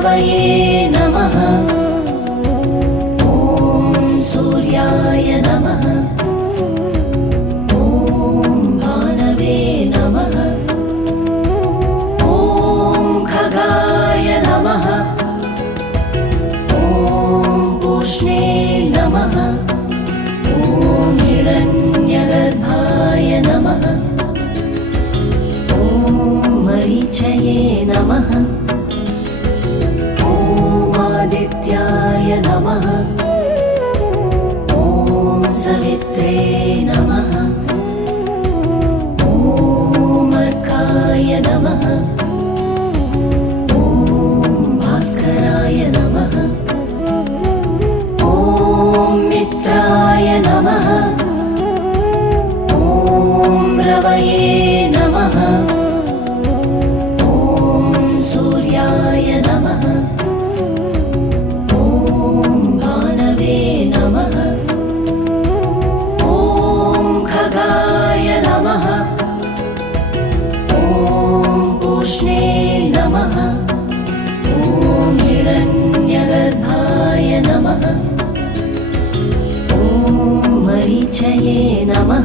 रवये नमः। ॐ सूर्याय नमः। ॐ भानवे नमः। ॐ खगाय नमः। ॐ पूष्णे नमः। ॐ हिरण्यगर्भाय नमः। ॐ मरीचये नमः। ॐ आदित्याय नमः। ॐ सवित्रे नमः। ॐ अर्काय नमः। ॐ भास्कराय नमः। ॐ मित्राय नमः। ॐ रवये नमः। ॐ सूर्याय नमः। ॐ भानवे नमः। ॐ खगाय नमः। ॐ पूष्णे नमः। ॐ हिरण्यगर्भाय नमः। ॐ मरीचये नमः।